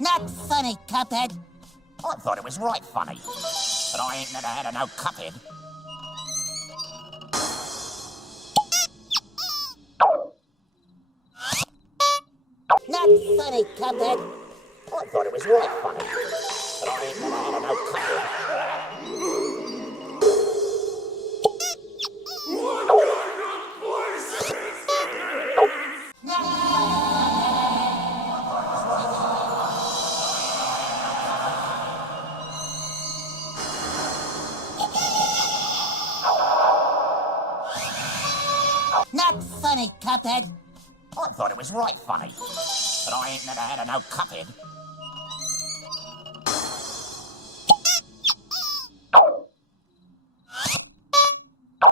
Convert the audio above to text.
Not funny, Cuphead. I thought it was right funny. But I ain't never had a no cuphead. Not funny, Cuphead. I thought it was right funny. But I ain't never had a no cuphead. Not funny, Cuphead. I thought it was right funny. But I ain't never had a no cuphead.